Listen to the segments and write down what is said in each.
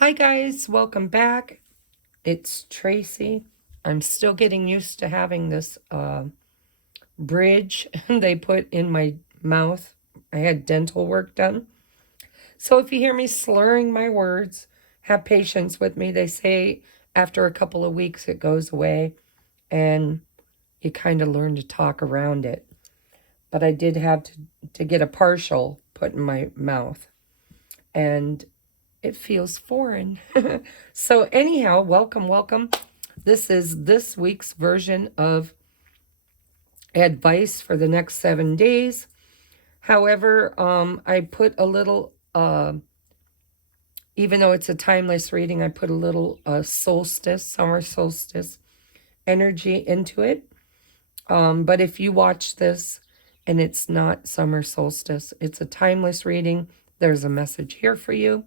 Hi guys, welcome back. It's Tracy. I'm still getting used to having this bridge they put in my mouth. I had dental work done. So if you hear me slurring my words, have patience with me. They say after a couple of weeks it goes away and you kind of learn to talk around it. But I did have to get a partial put in my mouth. And it feels foreign. So anyhow, welcome. This is this week's version of advice for the next 7 days. However, I put a little, even though it's a timeless reading, I put a little solstice, summer solstice energy into it. But if you watch this and it's not summer solstice, it's a timeless reading, there's a message here for you.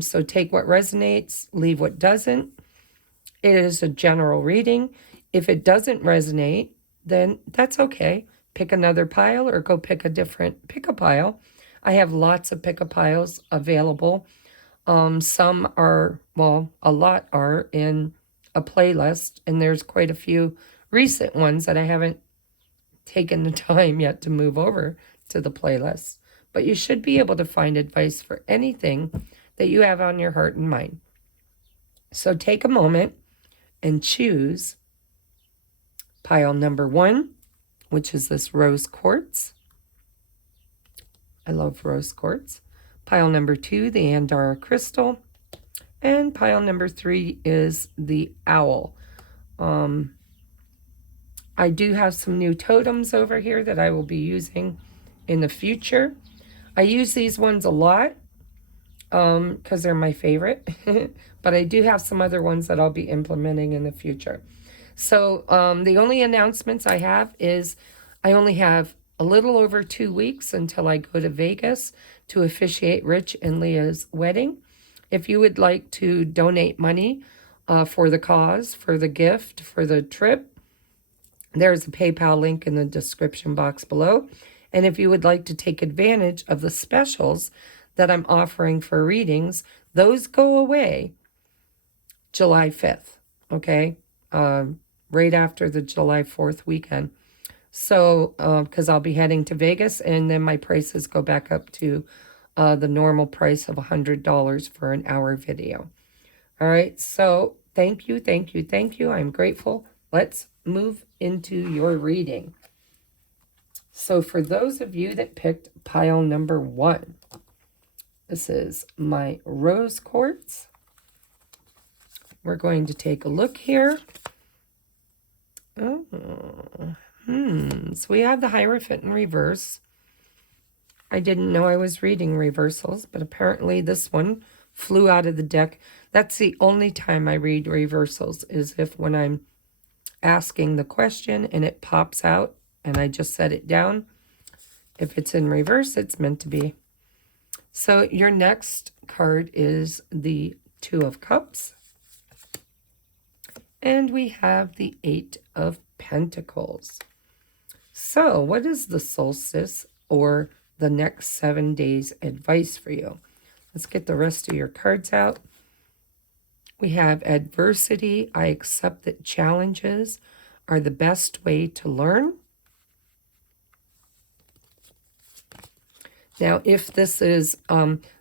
So take what resonates, leave what doesn't. It is a general reading. If it doesn't resonate, then that's okay. Pick another pile or go pick a pile. I have lots of pick a piles available. Some are, well, a lot are in a playlist, and there's quite a few recent ones that I haven't taken the time yet to move over to the playlist. But you should be able to find advice for anything that you have on your heart and mind. So take a moment and choose pile number 1, which is this rose quartz. I love rose quartz. Pile number 2, the Andara crystal. And pile number 3 is the owl. I do have some new totems over here that I will be using in the future. I use these ones a lot because they're my favorite. But I do have some other ones that I'll be implementing in the future. So the only announcements I have is I only have a little over 2 weeks until I go to Vegas to officiate Rich and Leah's wedding. If you would like to donate money for the cause, for the gift, for the trip, there's a PayPal link in the description box below. And if you would like to take advantage of the specials that I'm offering for readings, those go away July 5th, okay? Right after the July 4th weekend. So, because I'll be heading to Vegas, and then my prices go back up to the normal price of $100 for an hour video. All right, so thank you. I'm grateful. Let's move into your reading. So for those of you that picked pile number 1, this is my rose quartz. We're going to take a look here. So we have the Hierophant in reverse. I didn't know I was reading reversals, but apparently this one flew out of the deck. That's the only time I read reversals, is if when I'm asking the question and it pops out and I just set it down. If it's in reverse, it's meant to be. So your next card is the 2 of Cups. And we have the 8 of Pentacles. So what is the solstice or the next 7 days advice for you? Let's get the rest of your cards out. We have adversity. I accept that challenges are the best way to learn. Now, if this is,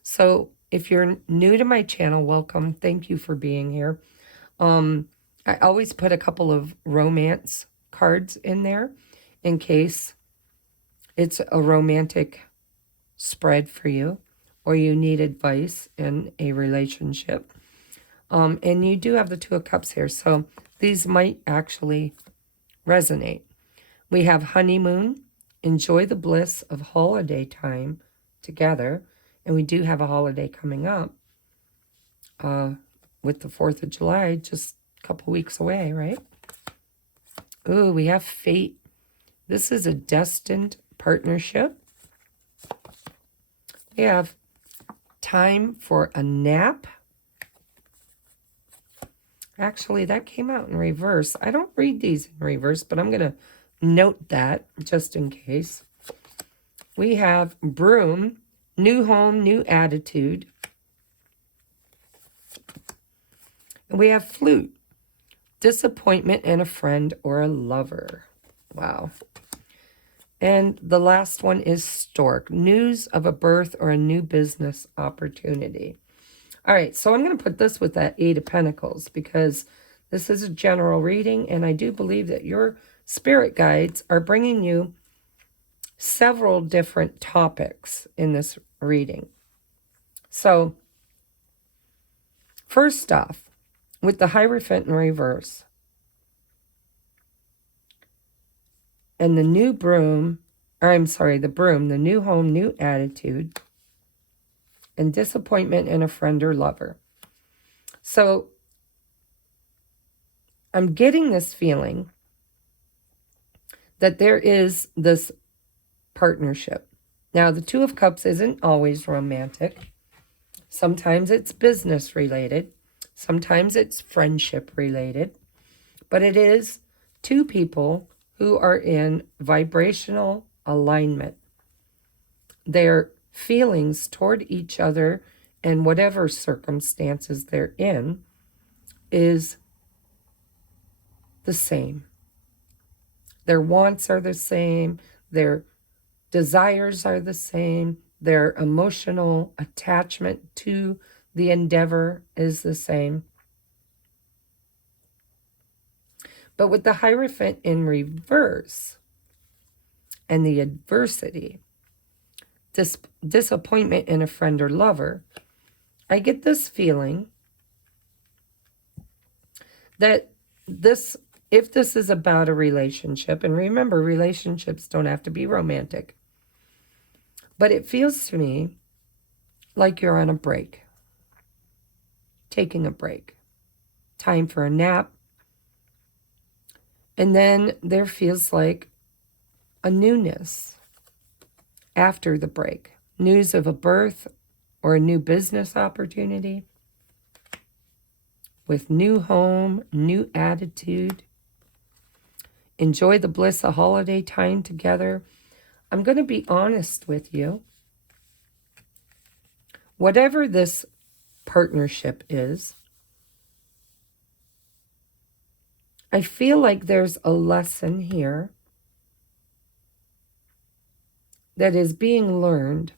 so if you're new to my channel, welcome. Thank you for being here. I always put a couple of romance cards in there in case it's a romantic spread for you or you need advice in a relationship. And you do have the 2 of Cups here, so these might actually resonate. We have honeymoon, enjoy the bliss of holiday time together. And we do have a holiday coming up with the 4th of July, just a couple weeks away, right? Ooh, we have fate. This is a destined partnership. We have time for a nap. Actually, that came out in reverse. I don't read these in reverse, but I'm going to note that just in case. We have broom, new home, new attitude. And we have flute. Disappointment in a friend or a lover. Wow. And the last one is stork. News of a birth or a new business opportunity. All right, so I'm going to put this with that Eight of Pentacles because this is a general reading, and I do believe that your spirit guides are bringing you several different topics in this reading. So, first off, with the Hierophant in reverse and the new broom, the broom, the new home, new attitude, and disappointment in a friend or lover. So, I'm getting this feeling that there is this partnership. Now, the Two of Cups isn't always romantic. Sometimes it's business related. Sometimes it's friendship related. But it is two people who are in vibrational alignment. Their feelings toward each other and whatever circumstances they're in is the same. Their wants are the same. Their desires are the same. Their emotional attachment to the endeavor is the same. But with the Hierophant in reverse and the adversity, disappointment in a friend or lover, I get this feeling that if this is about a relationship, and remember, relationships don't have to be romantic, but it feels to me like you're on a break, taking a break, time for a nap, and then there feels like a newness after the break. News of a birth or a new business opportunity with new home, new attitude. Enjoy the bliss of holiday time together. I'm going to be honest with you. Whatever this partnership is, I feel like there's a lesson here that is being learned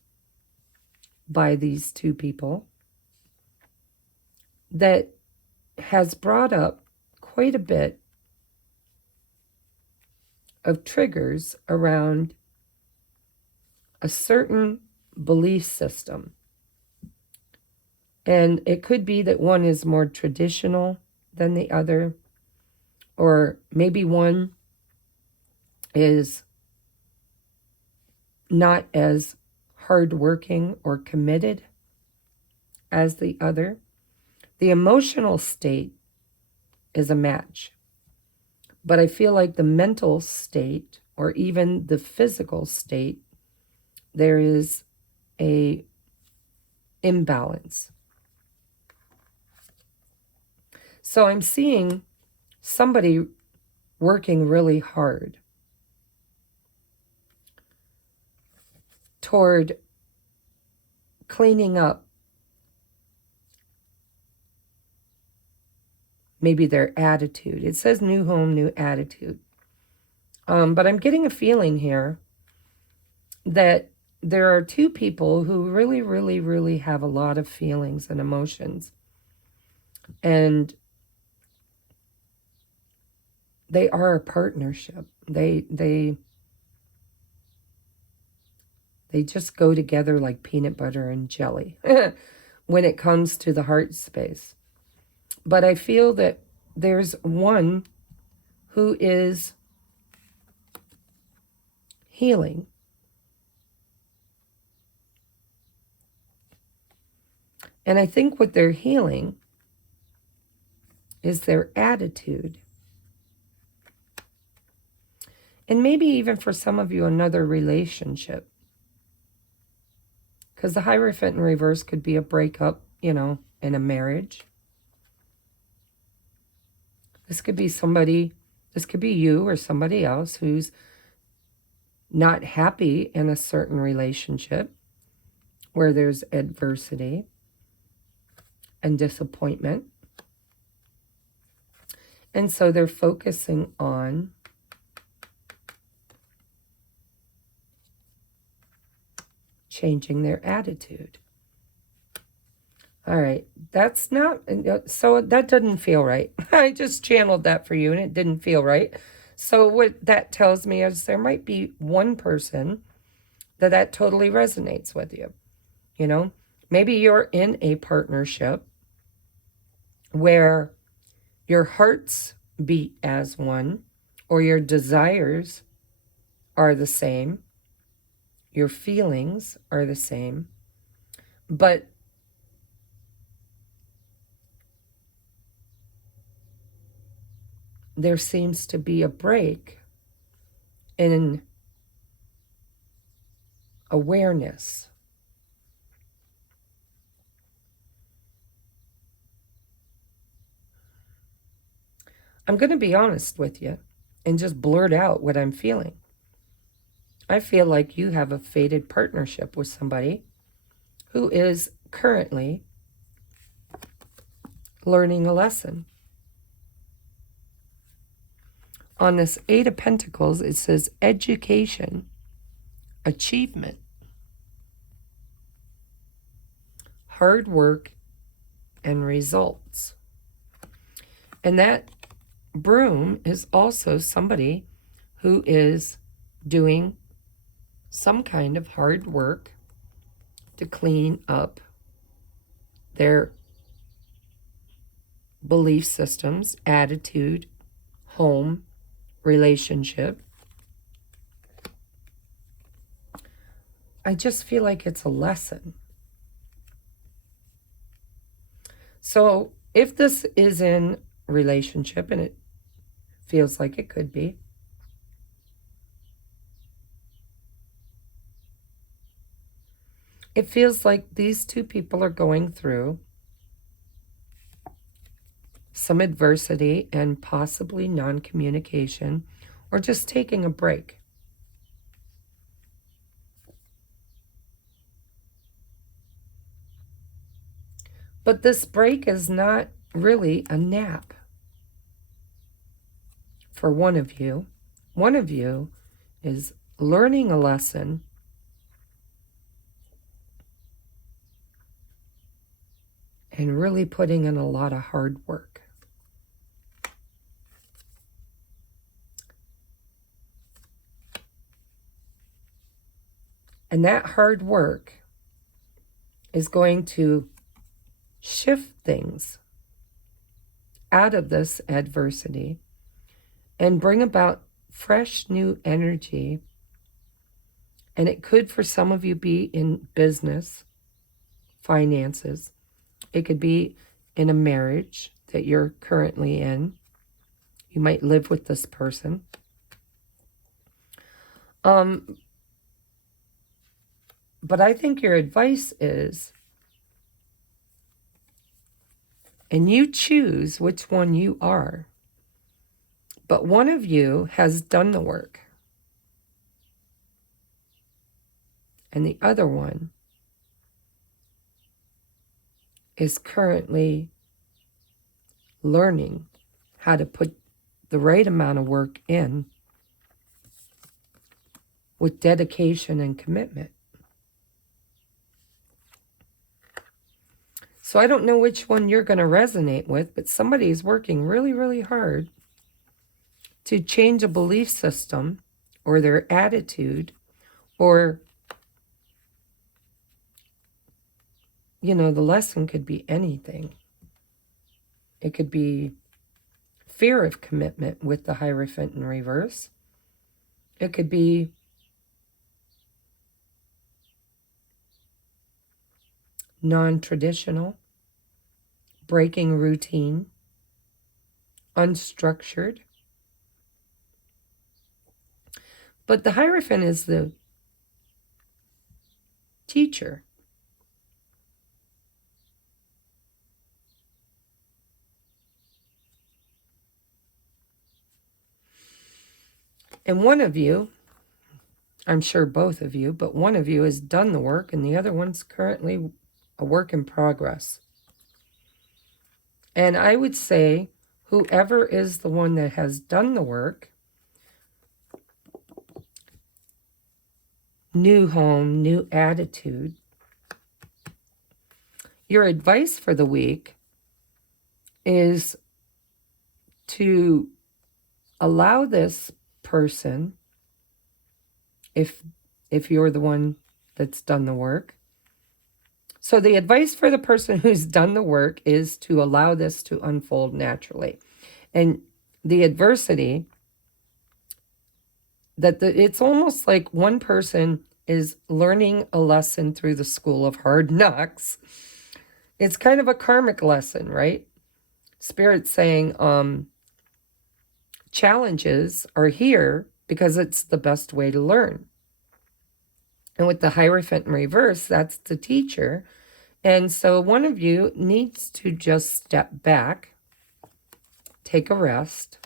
by these two people that has brought up quite a bit of triggers around a certain belief system. And it could be that one is more traditional than the other, or maybe one is not as hardworking or committed as the other. The emotional state is a match. But I feel like the mental state, or even the physical state, there is a imbalance. So I'm seeing somebody working really hard toward cleaning up maybe their attitude. It says new home, new attitude. But I'm getting a feeling here that there are two people who really, really, really have a lot of feelings and emotions. And they are a partnership. They just go together like peanut butter and jelly when it comes to the heart space. But I feel that there's one who is healing. And I think what they're healing is their attitude. And maybe even for some of you, another relationship. Because the Hierophant in reverse could be a breakup, in a marriage. This could be somebody, this could be you or somebody else who's not happy in a certain relationship where there's adversity. and disappointment. And so they're focusing on changing their attitude. All right, that's not, so that doesn't feel right. I just channeled that for you and it didn't feel right. So what that tells me is there might be one person that totally resonates with you. You know, maybe you're in a partnership where your hearts beat as one, or your desires are the same, your feelings are the same, but there seems to be a break in awareness. I'm going to be honest with you and just blurt out what I'm feeling. I feel like you have a fated partnership with somebody who is currently learning a lesson. On this Eight of Pentacles, it says education, achievement, hard work, and results. And that broom is also somebody who is doing some kind of hard work to clean up their belief systems, attitude, home, relationship. I just feel like it's a lesson. So if this is in relationship, and it feels like it could be, it feels like these two people are going through some adversity and possibly non-communication, or just taking a break. But this break is not really a nap for one of you. One of you is learning a lesson and really putting in a lot of hard work. And that hard work is going to shift things out of this adversity and bring about fresh new energy. And it could, for some of you, be in business, finances. It could be in a marriage that you're currently in. You might live with this person. But I think your advice is, and you choose which one you are, but one of you has done the work, and the other one is currently learning how to put the right amount of work in with dedication and commitment. So I don't know which one you're going to resonate with, but somebody is working really, really hard to change a belief system or their attitude, or, you know, the lesson could be anything. It could be fear of commitment with the Hierophant in reverse. It could be non-traditional, breaking routine, unstructured. But the Hierophant is the teacher. And one of you, I'm sure both of you, but one of you has done the work and the other one's currently a work in progress. And I would say whoever is the one that has done the work, new home, new attitude, your advice for the week is to allow this person, if you're the one that's done the work. So the advice for the person who's done the work is to allow this to unfold naturally. And the adversity, it's almost like one person is learning a lesson through the school of hard knocks. It's kind of a karmic lesson, right? Spirit's saying challenges are here because it's the best way to learn. And with the Hierophant in reverse, that's the teacher. And so one of you needs to just step back, take a rest,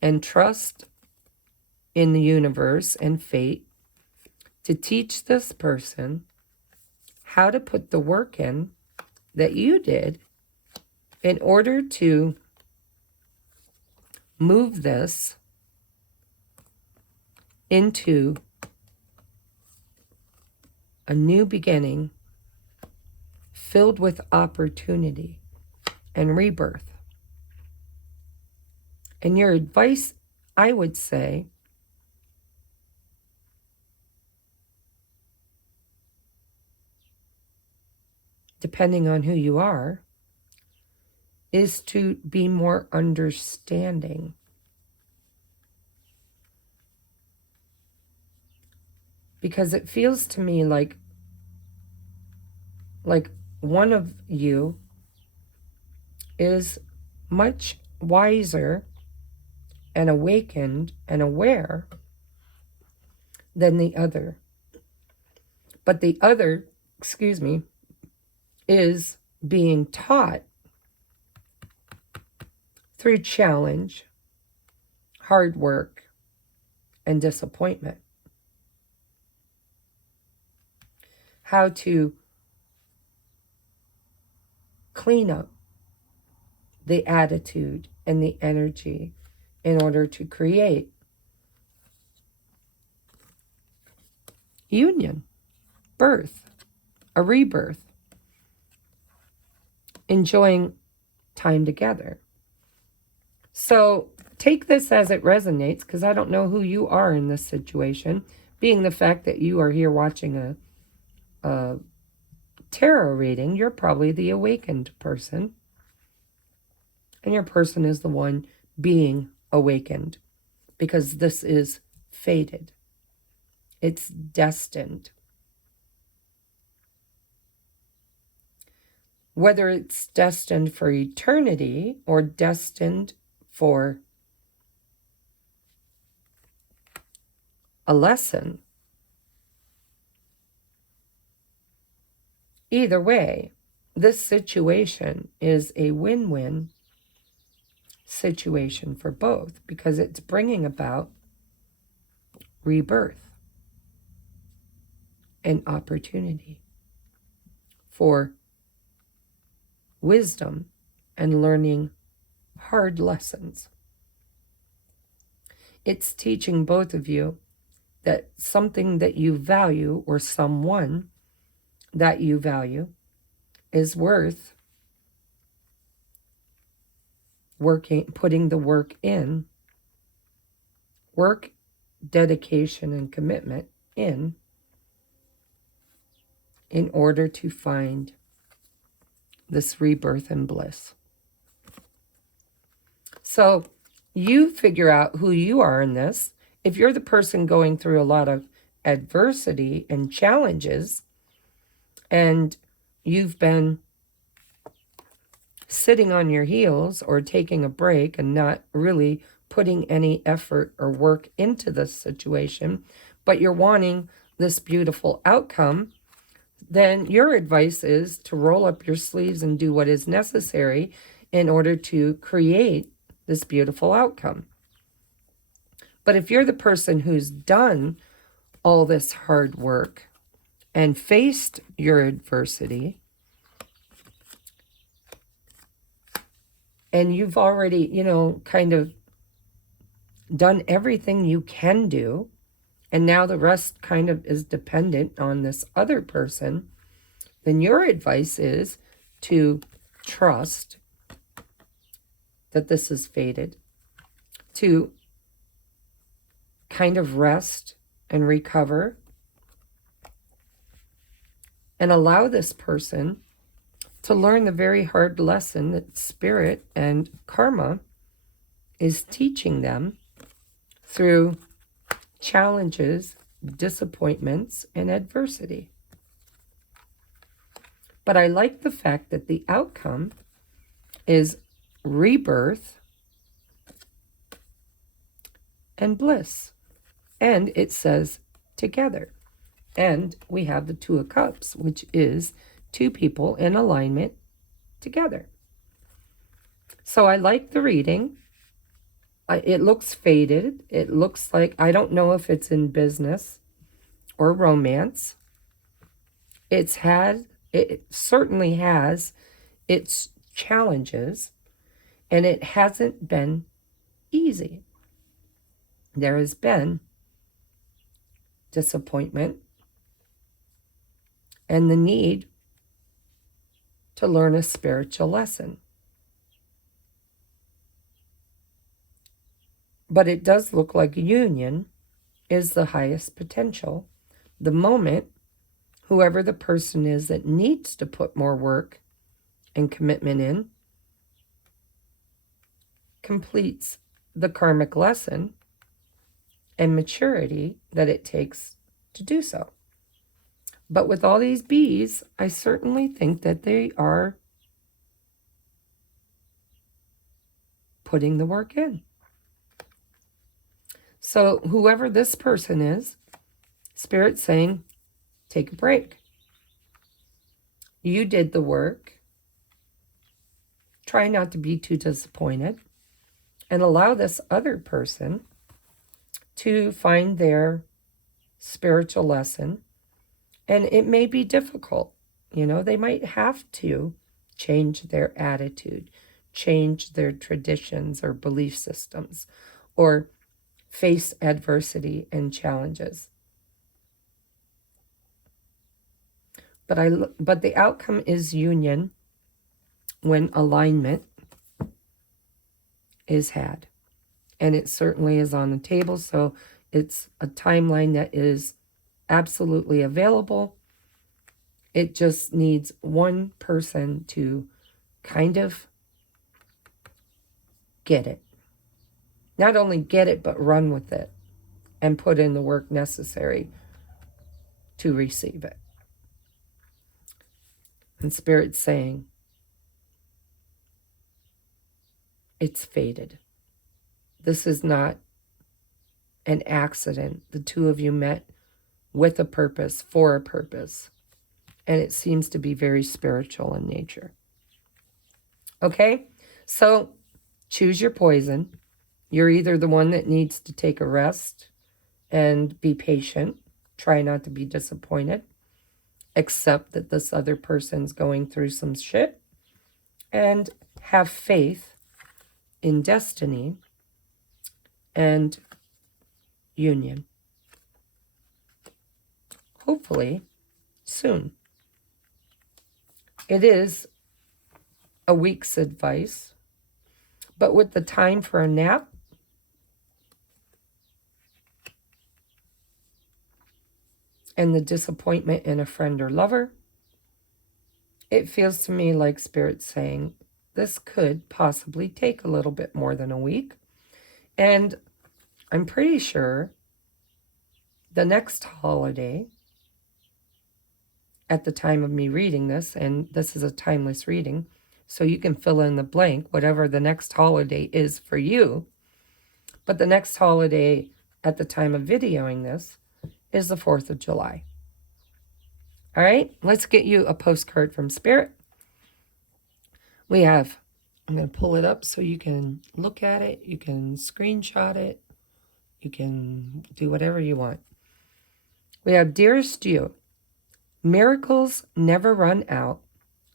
and trust in the universe and fate to teach this person how to put the work in that you did in order to move this into a new beginning filled with opportunity and rebirth. And your advice, I would say, depending on who you are, is to be more understanding. Because it feels to me like one of you is much wiser and awakened and aware than the other. But the other, is being taught through challenge, hard work, and disappointment. How to clean up the attitude and the energy in order to create union, birth, a rebirth, enjoying time together. So take this as it resonates, because I don't know who you are in this situation, being the fact that you are here watching a tarot reading. You're probably the awakened person, and your person is the one being awakened, because this is fated. It's destined. Whether it's destined for eternity or destined for a lesson, either way, this situation is a win-win situation for both, because it's bringing about rebirth and opportunity for wisdom and learning hard lessons. It's teaching both of you that something that you value, or someone that you value, is worth putting the work in, dedication, and commitment in order to find this rebirth and bliss. So you figure out who you are in this. If you're the person going through a lot of adversity and challenges, and you've been sitting on your heels or taking a break and not really putting any effort or work into this situation, but you're wanting this beautiful outcome, then your advice is to roll up your sleeves and do what is necessary in order to create this beautiful outcome. But if you're the person who's done all this hard work and faced your adversity, and you've already, kind of done everything you can do, and now the rest kind of is dependent on this other person, then your advice is to trust that this is fated, to kind of rest and recover, and allow this person to learn the very hard lesson that spirit and karma is teaching them through challenges, disappointments, and adversity. But I like the fact that the outcome is rebirth and bliss. And it says together. And we have the Two of Cups, which is two people in alignment together. So I like the reading. It looks faded. It looks like, I don't know if it's in business or romance. It certainly has its challenges, and it hasn't been easy. There has been disappointment and the need to learn a spiritual lesson. But it does look like union is the highest potential. The moment whoever the person is that needs to put more work and commitment in completes the karmic lesson and maturity that it takes to do so. But with all these bees, I certainly think that they are putting the work in. So whoever this person is, Spirit's saying, take a break. You did the work. Try not to be too disappointed, and allow this other person to find their spiritual lesson. And it may be difficult. They might have to change their attitude, change their traditions or belief systems, or face adversity and challenges. But the outcome is union when alignment is had. And it certainly is on the table, so it's a timeline that is absolutely available. It just needs one person to kind of get it. Not only get it, but run with it and put in the work necessary to receive it. And Spirit's saying, it's fated. This is not an accident. The two of you met with a purpose, for a purpose. And it seems to be very spiritual in nature. Okay? So choose your poison. You're either the one that needs to take a rest and be patient, try not to be disappointed, accept that this other person's going through some shit, and have faith in destiny and union. Hopefully soon. It is a week's advice, but with the time for a nap, and the disappointment in a friend or lover, it feels to me like Spirit's saying this could possibly take a little bit more than a week. And I'm pretty sure the next holiday, at the time of me reading this, and this is a timeless reading, so you can fill in the blank, whatever the next holiday is for you. But the next holiday at the time of videoing this is the 4th of July. All right, let's get you a postcard from Spirit. We have, I'm going to pull it up so you can look at it. You can screenshot it. You can do whatever you want. We have, dearest you, miracles never run out.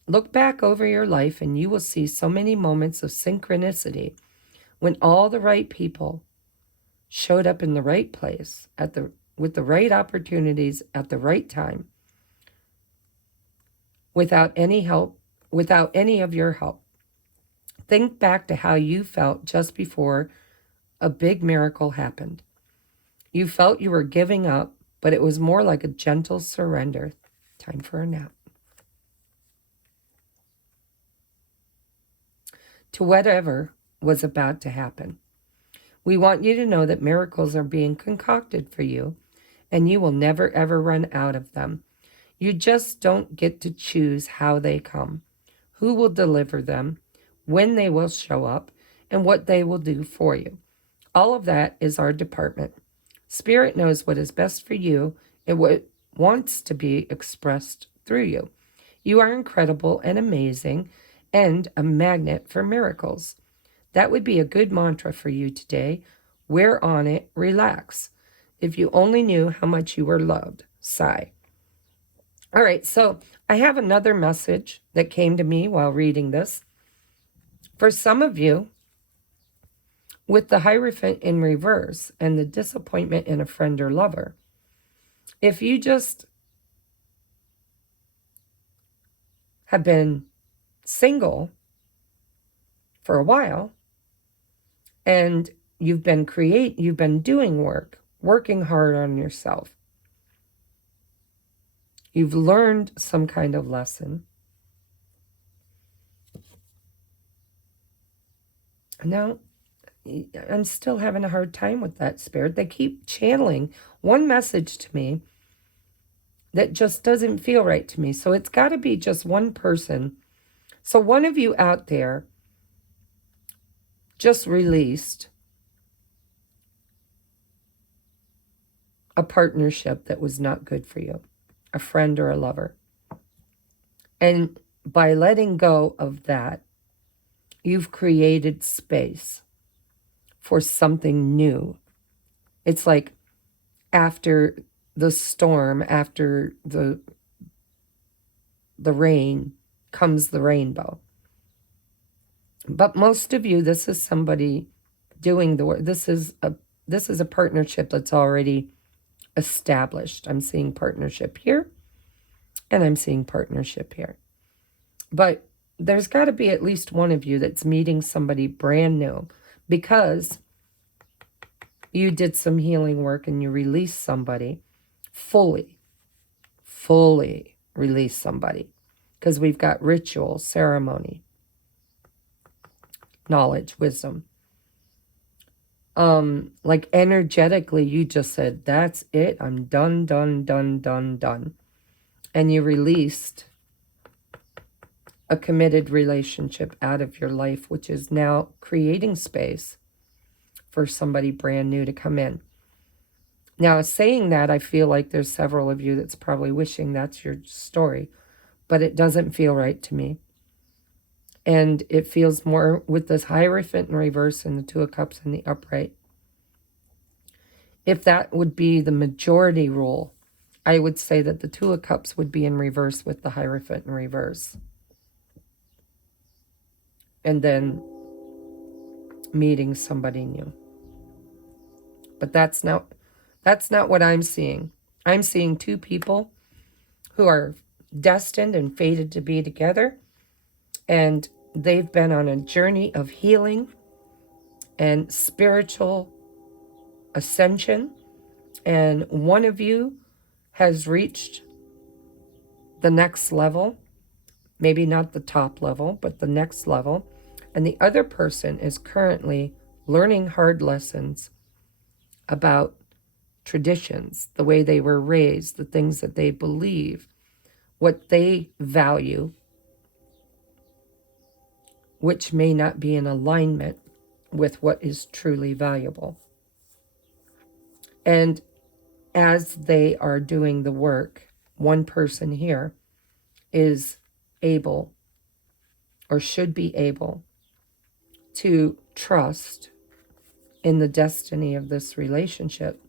Look back over your life and you will see so many moments of synchronicity when all the right people showed up in the right place with the right opportunities at the right time, without any help, without any of your help. Think back to how you felt just before a big miracle happened. You felt you were giving up, but it was more like a gentle surrender. Time for a nap. To whatever was about to happen. We want you to know that miracles are being concocted for you, and you will never ever run out of them. You just don't get to choose how they come, who will deliver them, when they will show up, and what they will do for you. All of that is our department. Spirit knows what is best for you and what wants to be expressed through you. You are incredible and amazing and a magnet for miracles. That would be a good mantra for you today. Wear on it, relax. If you only knew how much you were loved. Sigh. All right, so I have another message that came to me while reading this. For some of you, with the Hierophant in reverse and the disappointment in a friend or lover, if you just have been single for a while and you've been doing work, working hard on yourself, you've learned some kind of lesson. Now, I'm still having a hard time with that, Spirit. They keep channeling one message to me that just doesn't feel right to me. So it's got to be just one person. So one of you out there just released a partnership that was not good for you, a friend or a lover. And by letting go of that, you've created space for something new. It's like after the storm, after the rain, comes the rainbow. But most of you, this is somebody doing the work. This is a partnership that's already established. I'm seeing partnership here, and I'm seeing partnership here. But there's got to be at least one of you that's meeting somebody brand new, because you did some healing work and you released somebody fully release somebody, because we've got ritual, ceremony, knowledge, wisdom. Like energetically, you just said, that's it. I'm done. And you released a committed relationship out of your life, which is now creating space for somebody brand new to come in. Now, saying that, I feel like there's several of you that's probably wishing that's your story, but it doesn't feel right to me. And it feels more with this Hierophant in reverse and the Two of Cups in the upright. If that would be the majority rule, I would say that the Two of Cups would be in reverse with the Hierophant in reverse. And then meeting somebody new. But that's not what I'm seeing. I'm seeing two people who are destined and fated to be together. And they've been on a journey of healing and spiritual ascension. And one of you has reached the next level. Maybe not the top level, but the next level. And the other person is currently learning hard lessons about traditions, the way they were raised, the things that they believe, what they value, which may not be in alignment with what is truly valuable. And as they are doing the work, one person here is able, or should be able, to trust in the destiny of this relationship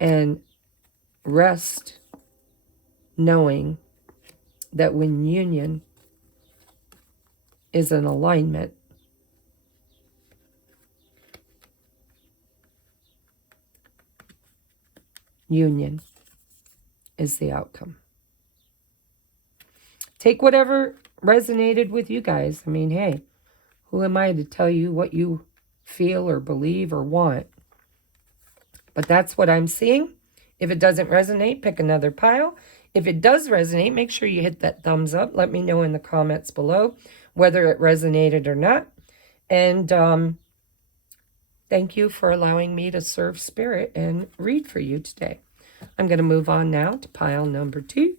and rest knowing that when union is an alignment. Union is the outcome. Take whatever resonated with you guys. I mean, hey, who am I to tell you what you feel or believe or want? But that's what I'm seeing. If it doesn't resonate, pick another pile. If it does resonate, make sure you hit that thumbs up. Let me know in the comments below whether it resonated or not. And thank you for allowing me to serve spirit and read for you today. I'm going to move on now to pile number 2.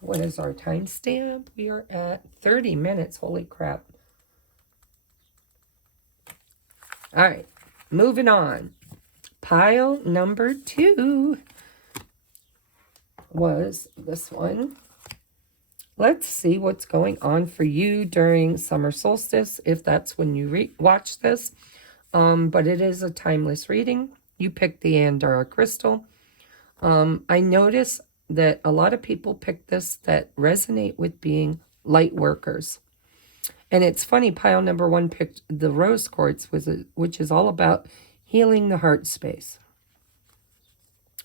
What is our timestamp? We are at 30 minutes. Holy crap. All right, moving on. Pile number 2 was this one. Let's see what's going on for you during summer solstice, if that's when you watch this. But it is a timeless reading. You picked the Andara crystal. I notice that a lot of people pick this that resonate with being light workers. And it's funny, pile number 1 picked the rose quartz, which is all about healing the heart space.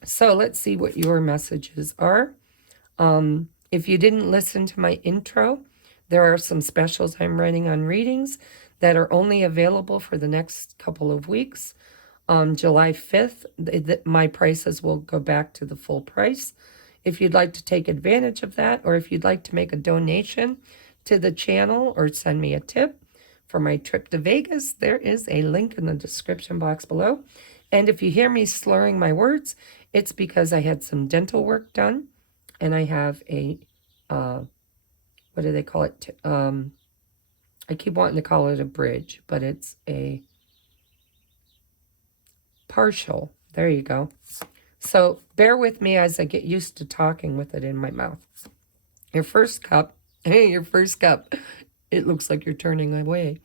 So let's see what your messages are. If you didn't listen to my intro, there are some specials I'm running on readings that are only available for the next couple of weeks. July 5th, my prices will go back to the full price. If you'd like to take advantage of that, or if you'd like to make a donation to the channel or send me a tip for my trip to Vegas, there is a link in the description box below. And if you hear me slurring my words, it's because I had some dental work done, and I have a, what do they call it? I keep wanting to call it a bridge, but it's a partial. There you go. So bear with me as I get used to talking with it in my mouth. Your first cup, your first cup, it looks like you're turning away.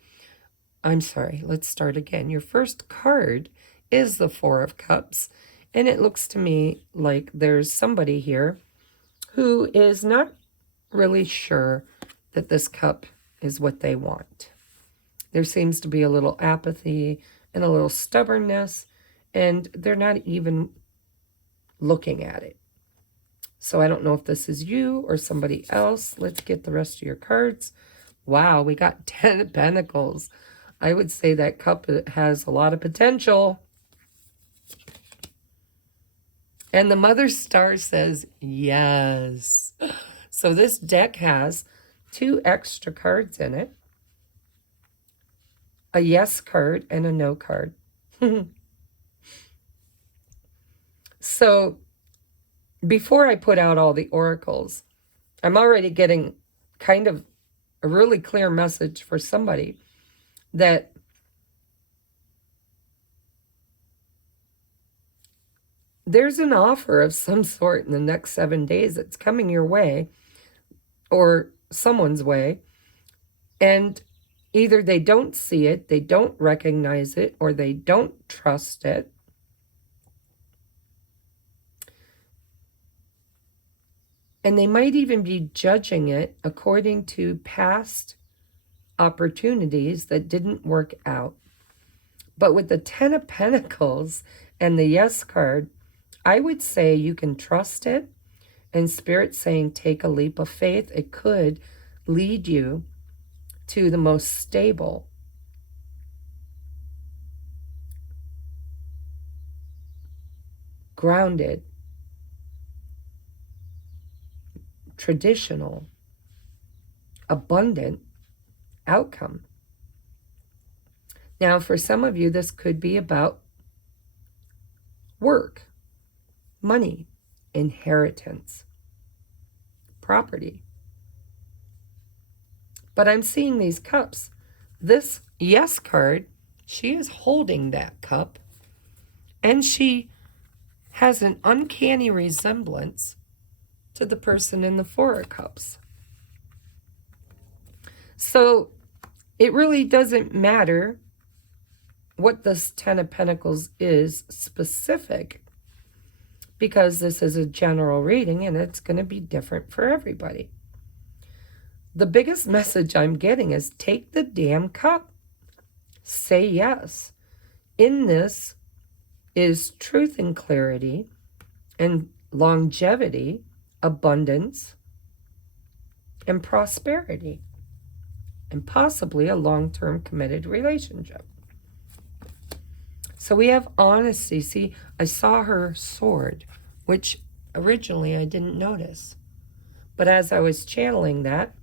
I'm sorry, let's start again. Your first card is the 4 of Cups, and it looks to me like there's somebody here who is not really sure that this cup is what they want. There seems to be a little apathy and a little stubbornness, and they're not even looking at it. So I don't know if this is you or somebody else. Let's get the rest of your cards. Wow, we got 10 of Pentacles. I would say that cup has a lot of potential. And the Mother Star says yes. So this deck has 2 extra cards in it. A yes card and a no card. So before I put out all the oracles, I'm already getting kind of a really clear message for somebody that there's an offer of some sort in the next 7 days that's coming your way or someone's way, and either they don't see it, they don't recognize it, or they don't trust it. And they might even be judging it according to past opportunities that didn't work out. But with the 10 of Pentacles and the yes card, I would say you can trust it. And Spirit's saying take a leap of faith. It could lead you to the most stable, grounded, traditional, abundant outcome. Now, for some of you, this could be about work, money, inheritance, property. But I'm seeing these cups. This yes card, she is holding that cup, and she has an uncanny resemblance to the person in the 4 of Cups. So it really doesn't matter what this 10 of Pentacles is specific, because this is a general reading and it's going to be different for everybody. the biggest message I'm getting is take the damn cup. Say yes. In this is truth and clarity and longevity, abundance, and prosperity, and possibly a long-term committed relationship. So we have honesty. See, I saw her sword, which originally I didn't notice. But as I was channeling that,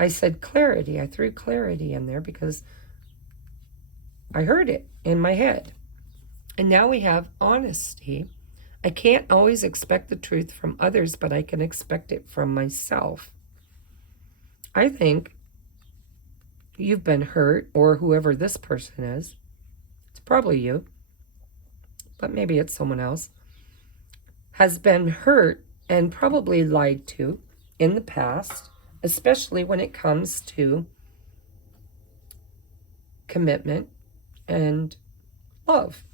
I said clarity. I threw clarity in there because I heard it in my head. And now we have honesty. I can't always expect the truth from others, but I can expect it from myself. I think you've been hurt, or whoever this person is. It's probably you, but maybe it's someone else. Has been hurt and probably lied to in the past, especially when it comes to commitment and love,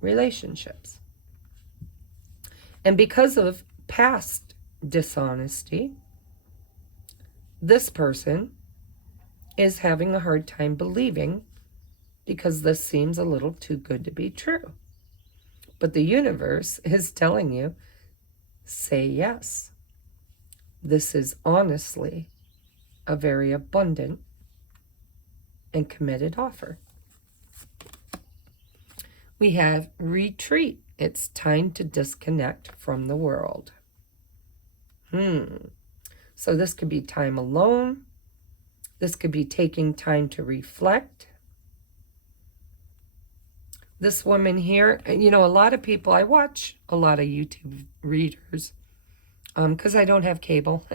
relationships. And because of past dishonesty, this person is having a hard time believing, because this seems a little too good to be true. But the universe is telling you, say yes. This is honestly a very abundant and committed offer. We have retreat. It's time to disconnect from the world. So this could be time alone. This could be taking time to reflect. This woman here, you know, a lot of people, I watch a lot of YouTube readers because I don't have cable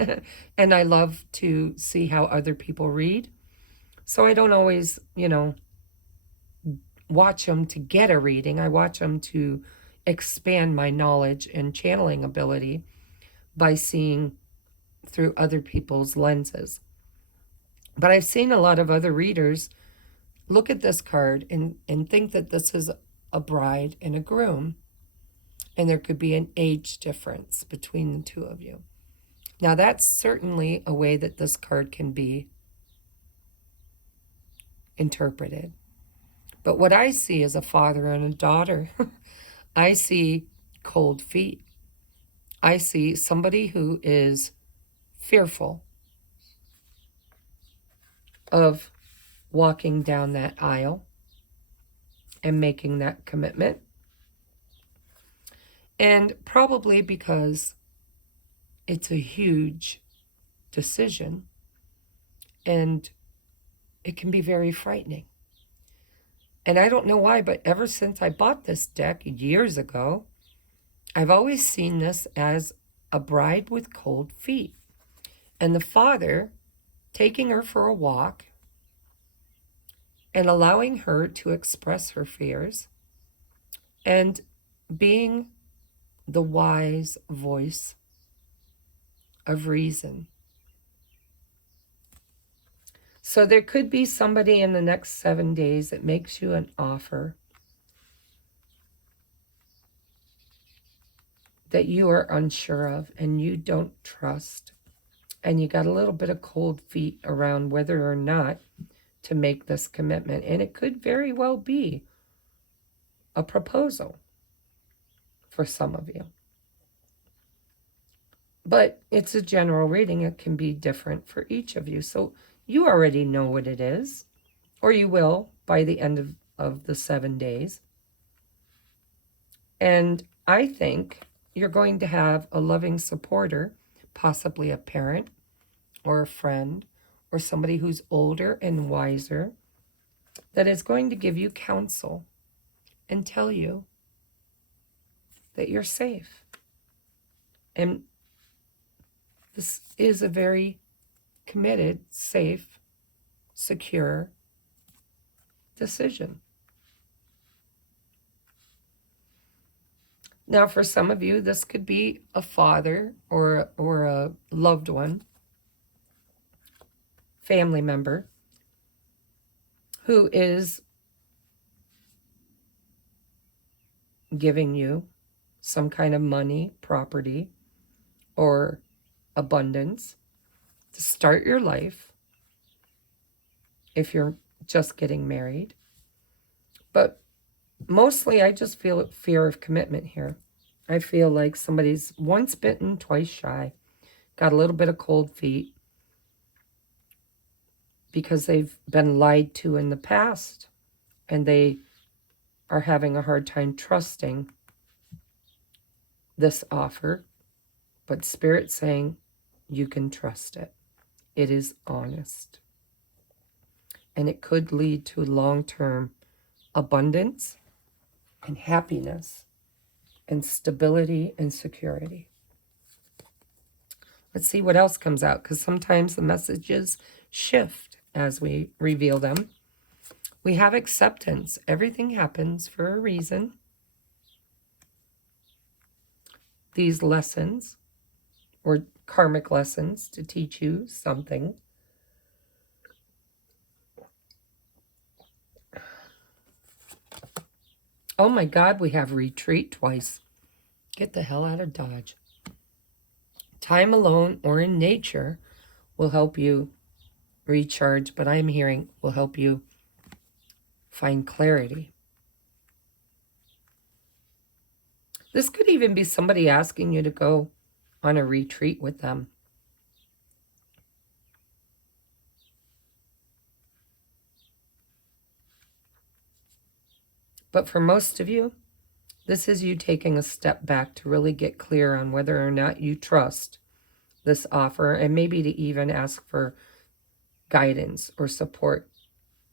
and I love to see how other people read. So I don't always, you know, watch them to get a reading. I watch them to expand my knowledge and channeling ability by seeing through other people's lenses. But I've seen a lot of other readers look at this card and think that this is a bride and a groom, and there could be an age difference between the two of you. Now, that's certainly a way that this card can be interpreted. But what I see is a father and a daughter. I see cold feet. I see somebody who is fearful of walking down that aisle and making that commitment. And probably because it's a huge decision and it can be very frightening. And I don't know why, but ever since I bought this deck years ago, I've always seen this as a bride with cold feet. And the father taking her for a walk and allowing her to express her fears and being the wise voice of reason. So there could be somebody in the next 7 days that makes you an offer that you are unsure of and you don't trust. And you got a little bit of cold feet around whether or not to make this commitment. And it could very well be a proposal for some of you. But it's a general reading. It can be different for each of you. So you already know what it is, or you will by the end of the 7 days. And I think you're going to have a loving supporter, possibly a parent or a friend or somebody who's older and wiser, that is going to give you counsel and tell you that you're safe. And this is a very committed, safe, secure decision. Now, for some of you, this could be a father or a loved one, family member, who is giving you some kind of money, property, or abundance to start your life if you're just getting married. But mostly I just feel fear of commitment here. I feel like somebody's once bitten, twice shy, got a little bit of cold feet because they've been lied to in the past and they are having a hard time trusting this offer. But Spirit's saying you can trust it. It is honest. And it could lead to long-term abundance and happiness and stability and security. Let's see what else comes out, because sometimes the messages shift as we reveal them. We have acceptance. Everything happens for a reason. These lessons, or karmic lessons, to teach you something. Oh my God, we have retreat twice. Get the hell out of Dodge. Time alone or in nature will help you recharge, but I'm hearing will help you find clarity. This could even be somebody asking you to go on a retreat with them. But for most of you, this is you taking a step back to really get clear on whether or not you trust this offer, and maybe to even ask for guidance or support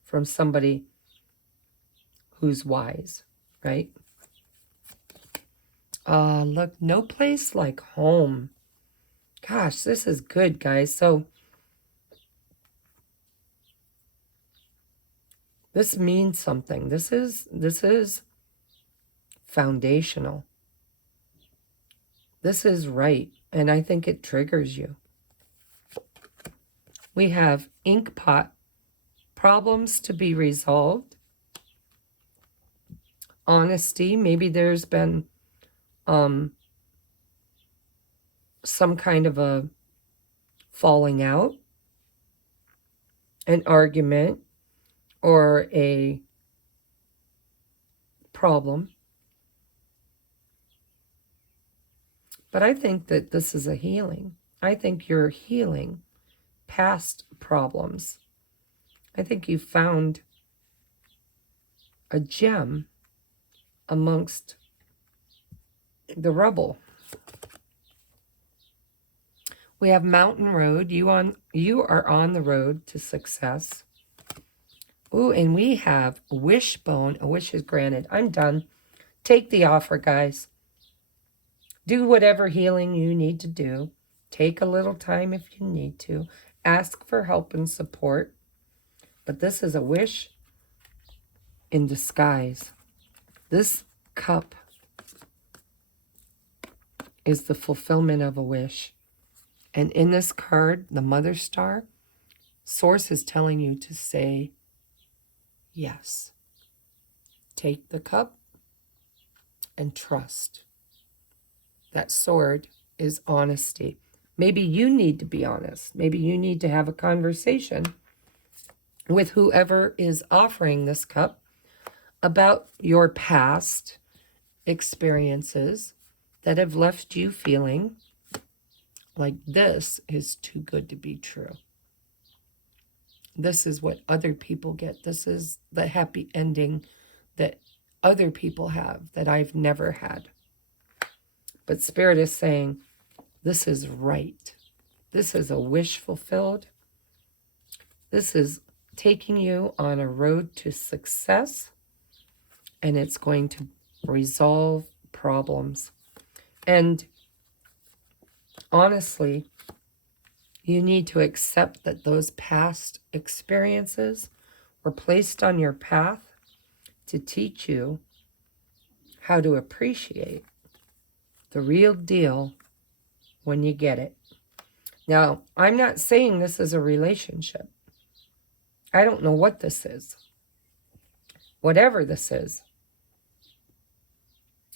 from somebody who's wise, right? Look, no place like home. Gosh, this is good, guys. So this means something. This is foundational. This is right, and I think it triggers you. We have ink pot problems to be resolved. Honesty, maybe there's been some kind of a falling out, an argument, or a problem. But I think that this is a healing. I think you're healing past problems. I think you found a gem amongst the rubble. We have Mountain Road. You are on the road to success. Ooh, and we have Wishbone. A wish is granted. I'm done. Take the offer, guys. Do whatever healing you need to do. Take a little time if you need to. Ask for help and support. But this is a wish in disguise. This cup is the fulfillment of a wish. And in this card, the Mother Star, Source is telling you to say yes. Take the cup and trust. That sword is honesty. Maybe you need to be honest. Maybe you need to have a conversation with whoever is offering this cup about your past experiences that have left you feeling like this is too good to be true. This is what other people get. This is the happy ending that other people have that I've never had. But Spirit is saying, this is right. This is a wish fulfilled. This is taking you on a road to success, and it's going to resolve problems. And honestly, you need to accept that those past experiences were placed on your path to teach you how to appreciate the real deal when you get it. Now, I'm not saying this is a relationship. I don't know what this is. Whatever this is,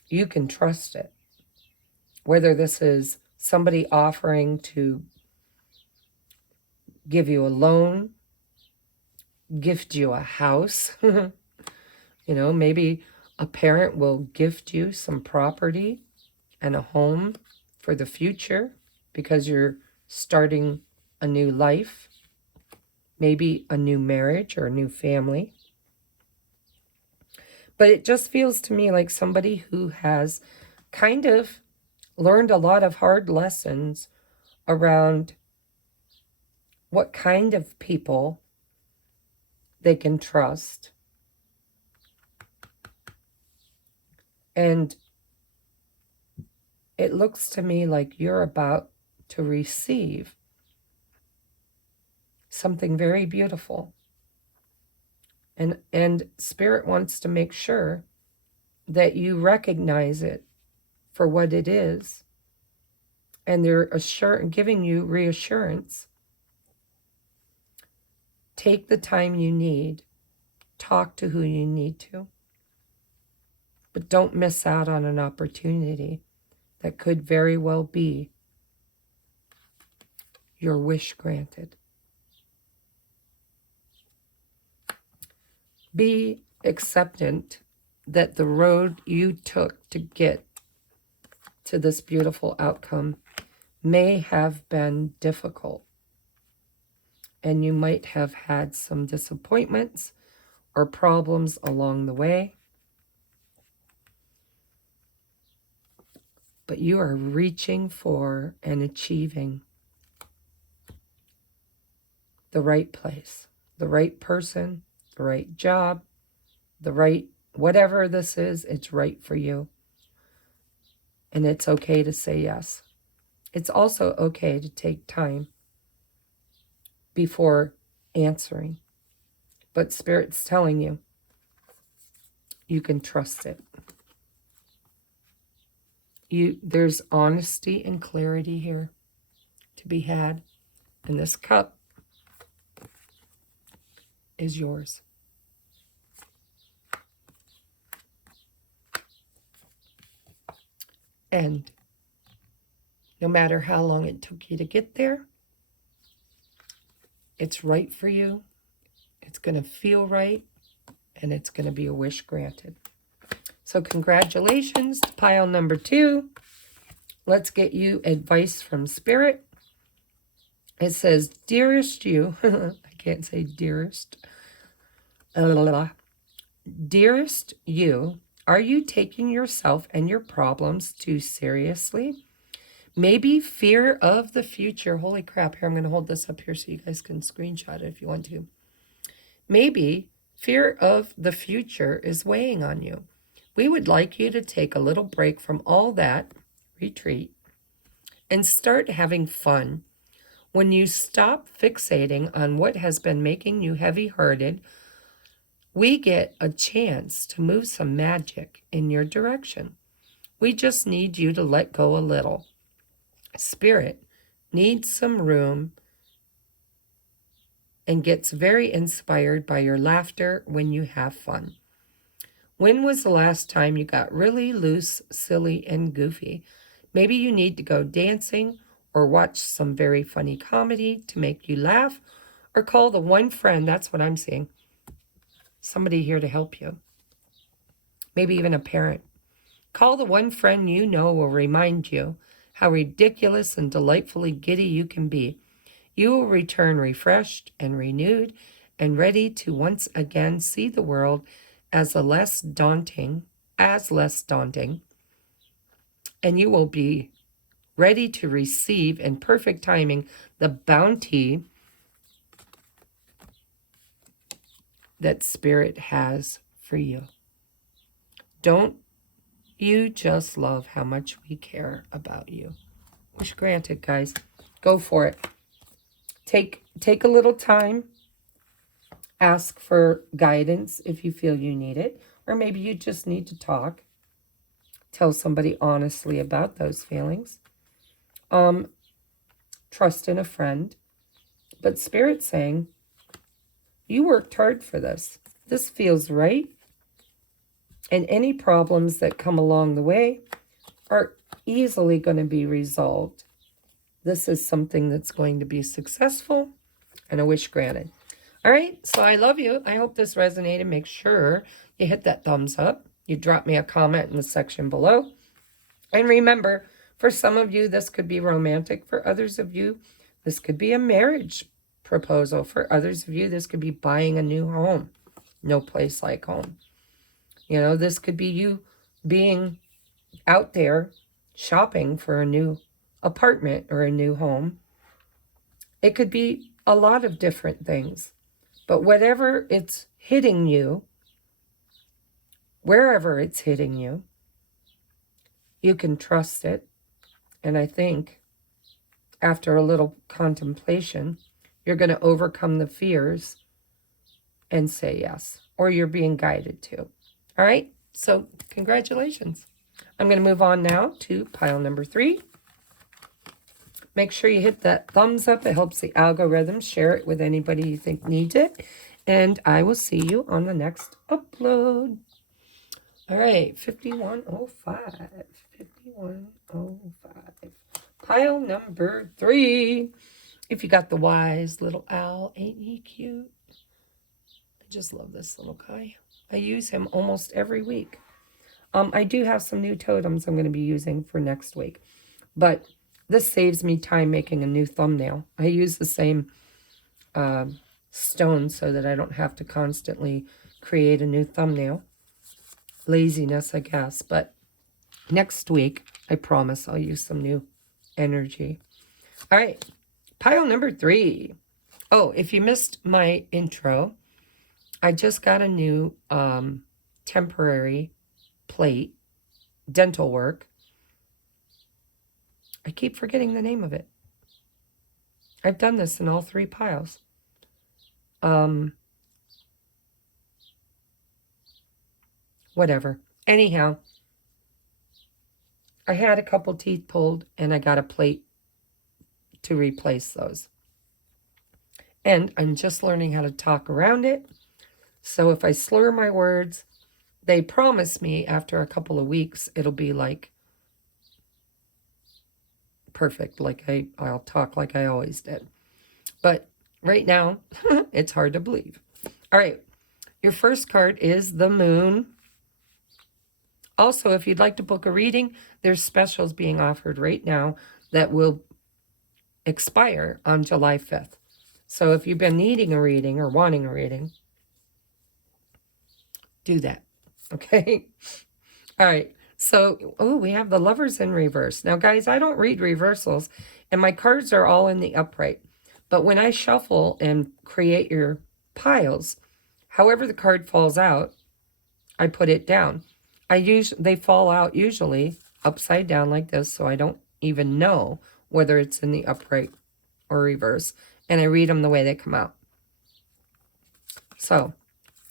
you can trust it. Whether this is somebody offering to give you a loan, gift you a house. You know, maybe a parent will gift you some property and a home for the future because you're starting a new life, maybe a new marriage or a new family. But it just feels to me like somebody who has kind of learned a lot of hard lessons around what kind of people they can trust. And it looks to me like you're about to receive something very beautiful. And Spirit wants to make sure that you recognize it for what it is. And they're giving you reassurance. Take the time you need. Talk to who you need to. But don't miss out on an opportunity that could very well be your wish granted. Be acceptant that the road you took to get to this beautiful outcome may have been difficult. And you might have had some disappointments or problems along the way. But you are reaching for and achieving the right place, the right person, the right job, the right, whatever this is, it's right for you. And it's okay to say yes. It's also okay to take time before answering. But Spirit's telling you, you can trust it. There's honesty and clarity here to be had. And this cup is yours. And no matter how long it took you to get there, it's right for you. It's going to feel right. And it's going to be a wish granted. So congratulations to pile number 2. Let's get you advice from Spirit. It says, dearest you, I can't say dearest. Dearest you, are you taking yourself and your problems too seriously? Maybe fear of the future. Holy crap, here, I'm going to hold this up here so you guys can screenshot it if you want to. Maybe fear of the future is weighing on you. We would like you to take a little break from all that, retreat, and start having fun. When you stop fixating on what has been making you heavy-hearted, we get a chance to move some magic in your direction. We just need you to let go a little. Spirit needs some room and gets very inspired by your laughter when you have fun. When was the last time you got really loose, silly, and goofy? Maybe you need to go dancing or watch some very funny comedy to make you laugh, or call the one friend, that's what I'm seeing, somebody here to help you. Maybe even a parent. Call the one friend you know will remind you how ridiculous and delightfully giddy you can be. You will return refreshed and renewed and ready to once again see the world as less daunting, and you will be ready to receive in perfect timing the bounty that Spirit has for you. Don't you just love how much we care about you? Wish granted, guys. Go for it. Take a little time. Ask for guidance if you feel you need it. Or maybe you just need to talk. Tell somebody honestly about those feelings. Trust in a friend. But Spirit's saying, you worked hard for this. This feels right. And any problems that come along the way are easily going to be resolved. This is something that's going to be successful and a wish granted. All right, so I love you. I hope this resonated. Make sure you hit that thumbs up. You drop me a comment in the section below. And remember, for some of you, this could be romantic. For others of you, this could be a marriage proposal. For others of you, this could be buying a new home. No place like home. You know, this could be you being out there shopping for a new apartment or a new home. It could be a lot of different things. But whatever it's hitting you, wherever it's hitting you, you can trust it. And I think after a little contemplation, you're going to overcome the fears and say yes. Or you're being guided to. All right? So congratulations. I'm going to move on now to pile number 3. Make sure you hit that thumbs up. It helps the algorithm. Share it with anybody you think needs it. And I will see you on the next upload. All right, 5105. 5105. Pile number 3. If you got the wise little owl, ain't he cute? I just love this little guy. I use him almost every week. I do have some new totems I'm going to be using for next week. But this saves me time making a new thumbnail. I use the same stone so that I don't have to constantly create a new thumbnail. Laziness, I guess. But next week, I promise I'll use some new energy. All right. Pile number 3. Oh, if you missed my intro, I just got a new temporary plate, dental work. I keep forgetting the name of it. I've done this in all 3 piles. Whatever. Anyhow, I had a couple teeth pulled and I got a plate to replace those. And I'm just learning how to talk around it. So if I slur my words, they promise me after a couple of weeks, it'll be like perfect. Like I'll talk like I always did. But right now, it's hard to believe. All right. Your first card is the Moon. Also, if you'd like to book a reading, there's specials being offered right now that will expire on July 5th. So if you've been needing a reading or wanting a reading, do that. Okay? All right. So, we have the Lovers in reverse. Now, guys, I don't read reversals, and my cards are all in the upright. But when I shuffle and create your piles, however the card falls out, I put it down. They fall out usually upside down like this, so I don't even know whether it's in the upright or reverse. And I read them the way they come out. So,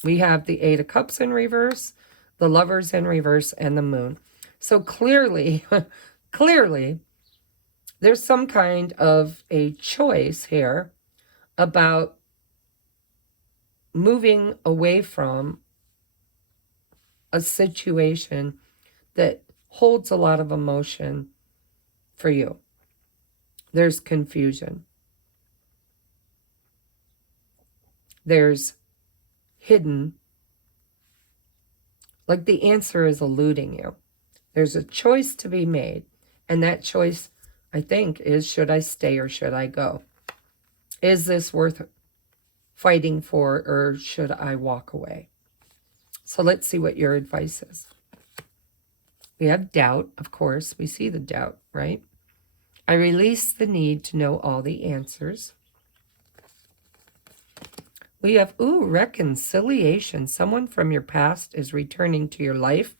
we have the 8 of Cups in reverse, the Lovers in reverse, and the Moon. So clearly, there's some kind of a choice here about moving away from a situation that holds a lot of emotion for you. There's confusion. There's hidden, like the answer is eluding you. There's a choice to be made. And that choice, I think, is should I stay or should I go? Is this worth fighting for or should I walk away? So let's see what your advice is. We have doubt, of course. We see the doubt, right? I release the need to know all the answers. We have, reconciliation. Someone from your past is returning to your life.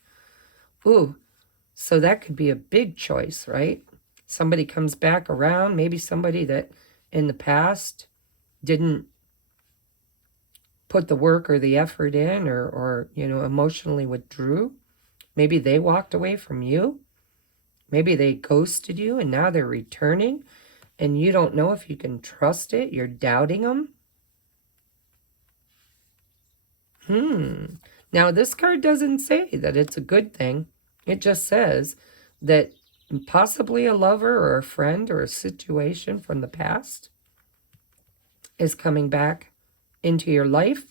So that could be a big choice, right? Somebody comes back around. Maybe somebody that in the past didn't put the work or the effort in or emotionally withdrew. Maybe they walked away from you. Maybe they ghosted you and now they're returning and you don't know if you can trust it. You're doubting them. Now, this card doesn't say that it's a good thing. It just says that possibly a lover or a friend or a situation from the past is coming back into your life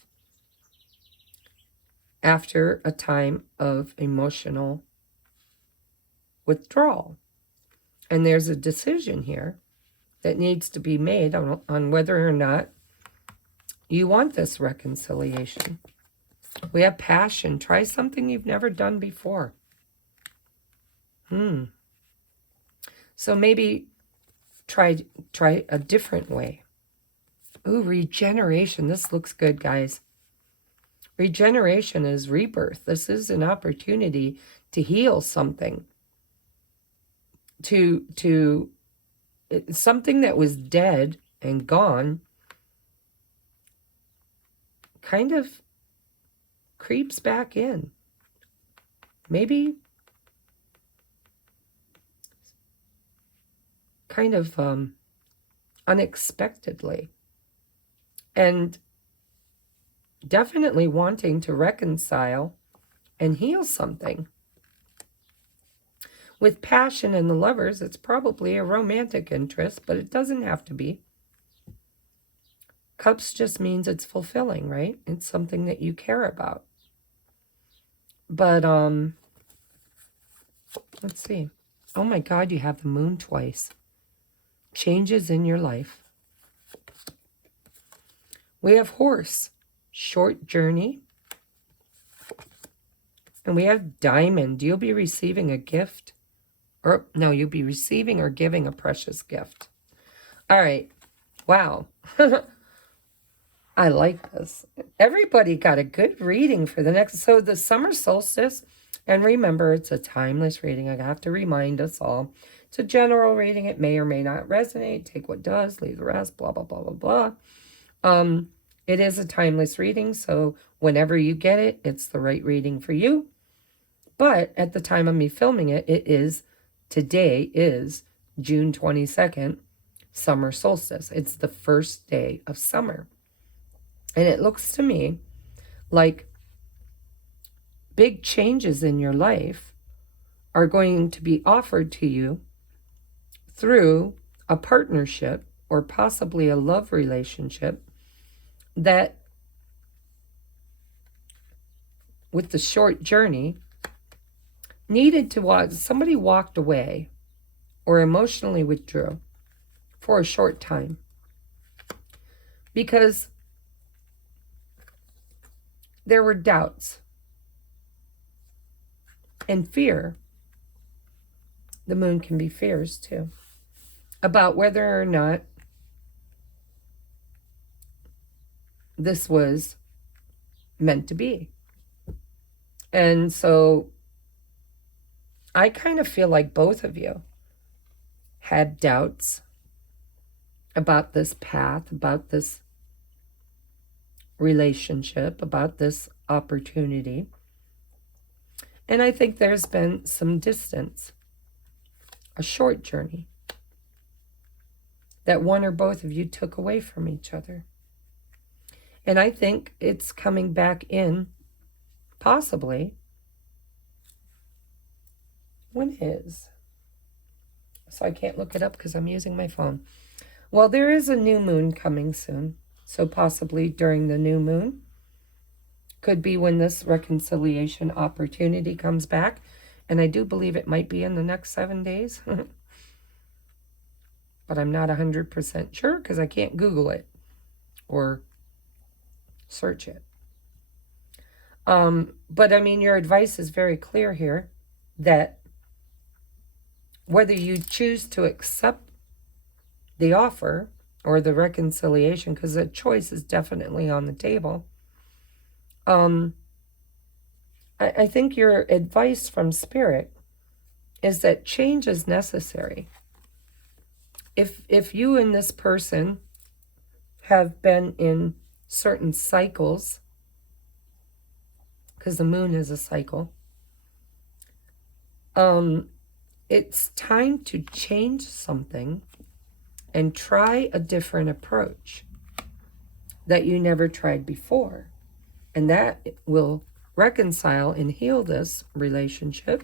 after a time of emotional withdrawal. And there's a decision here that needs to be made on whether or not you want this reconciliation. We have passion. Try something you've never done before. So maybe try a different way. Ooh, regeneration. This looks good, guys. Regeneration is rebirth. This is an opportunity to heal something. To something that was dead and gone kind of creeps back in. Maybe kind of unexpectedly. And definitely wanting to reconcile and heal something. With passion and the Lovers, it's probably a romantic interest, but it doesn't have to be. Cups just means it's fulfilling, right? It's something that you care about. But, let's see. Oh my God, you have the Moon twice. Changes in your life. We have Horse, short journey. And we have Diamond. You'll be receiving a gift. Or, no, you'll be receiving or giving a precious gift. All right. Wow. I like this. Everybody got a good reading for the next. So the summer solstice, and remember, it's a timeless reading. I have to remind us all. It's a general reading. It may or may not resonate. Take what does, leave the rest, blah, blah, blah, blah, blah. It is a timeless reading, so whenever you get it, it's the right reading for you. But at the time of me filming it, today is June 22nd, summer solstice. It's the first day of summer. And it looks to me like big changes in your life are going to be offered to you through a partnership or possibly a love relationship that, with the short journey, needed to watch. Somebody walked away or emotionally withdrew for a short time because there were doubts and fear. The Moon can be fears too, about whether or not this was meant to be. And so I kind of feel like both of you had doubts about this path, about this relationship, about this opportunity. And I think there's been some distance, a short journey, that one or both of you took away from each other. And I think it's coming back in, possibly. When is? So I can't look it up because I'm using my phone. Well, there is a new moon coming soon. So possibly during the new moon. Could be when this reconciliation opportunity comes back. And I do believe it might be in the next 7 days. But I'm not 100% sure because I can't Google it or search it. But I mean, your advice is very clear here that whether you choose to accept the offer or the reconciliation, because the choice is definitely on the table, I think your advice from Spirit is that change is necessary. If you and this person have been in certain cycles, because the Moon is a cycle, it's time to change something and try a different approach that you never tried before. And that will reconcile and heal this relationship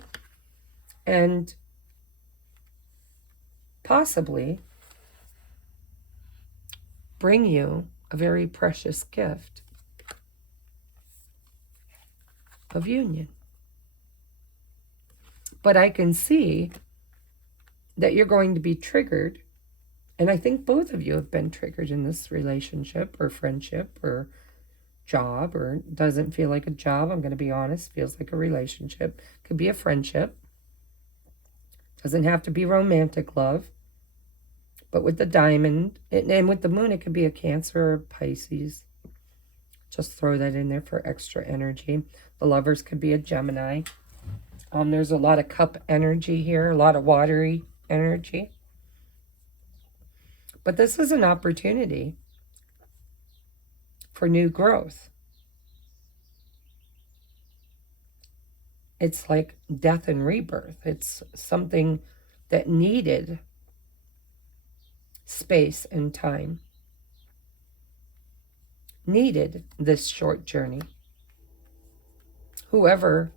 and possibly bring you a very precious gift of union. But I can see that you're going to be triggered, and I think both of you have been triggered in this relationship or friendship or job, or doesn't feel like a job, I'm going to be honest, feels like a relationship. Could be a friendship. Doesn't have to be romantic love. But with the diamond, and with the moon, it could be a Cancer or Pisces. Just throw that in there for extra energy. The lovers could be a Gemini. There's a lot of cup energy here, a lot of watery energy. But this is an opportunity for new growth. It's like death and rebirth. It's something that needed space and time. Needed this short journey. Whoever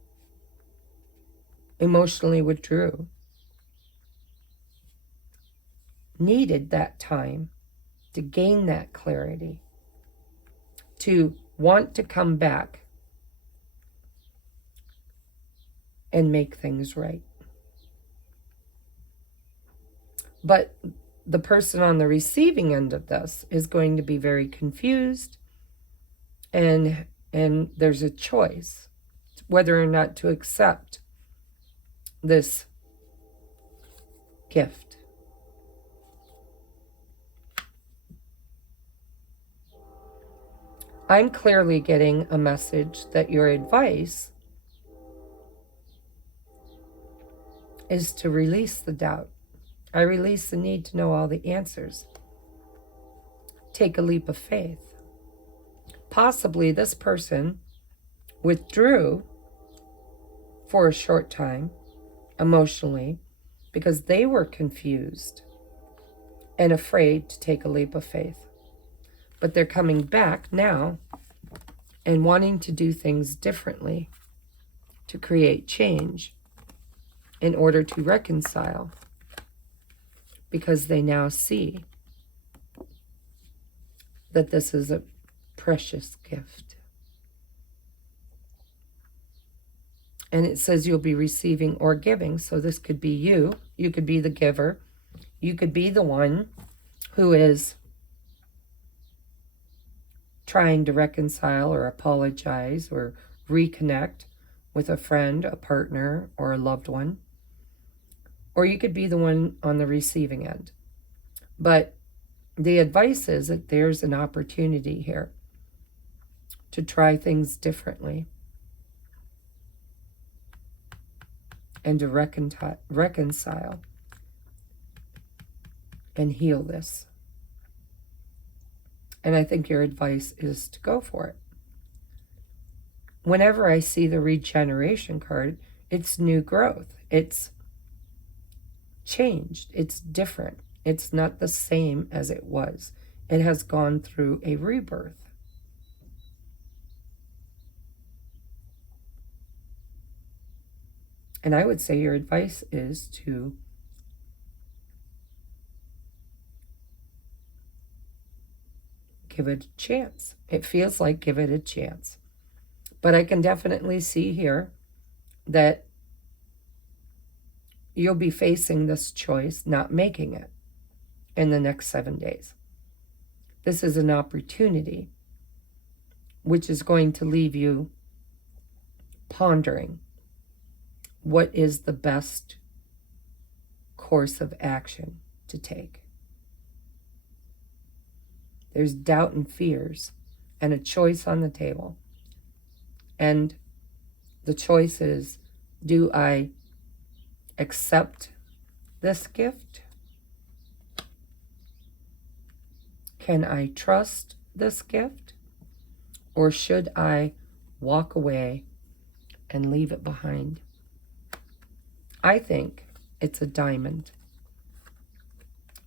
emotionally withdrew needed that time to gain that clarity, to want to come back and make things right. But the person on the receiving end of this is going to be very confused, and there's a choice whether or not to accept this gift. I'm clearly getting a message that your advice is to release the doubt. I release the need to know all the answers. Take a leap of faith. Possibly this person withdrew for a short time emotionally because they were confused and afraid to take a leap of faith. But they're coming back now and wanting to do things differently, to create change in order to reconcile, because they now see that this is a precious gift. And it says you'll be receiving or giving. So this could be you. You could be the giver. You could be the one who is trying to reconcile or apologize or reconnect with a friend, a partner, or a loved one. Or you could be the one on the receiving end. But the advice is that there's an opportunity here to try things differently and to reconcile and heal this. And I think your advice is to go for it. Whenever I see the regeneration card, it's new growth. It's changed. It's different. It's not the same as it was. It has gone through a rebirth. And I would say your advice is to give it a chance. It feels like give it a chance. But I can definitely see here that you'll be facing this choice, not making it, in the next 7 days. This is an opportunity which is going to leave you pondering what is the best course of action to take. There's doubt and fears and a choice on the table. And the choice is, do I accept this gift? Can I trust this gift? Or should I walk away and leave it behind? I think it's a diamond.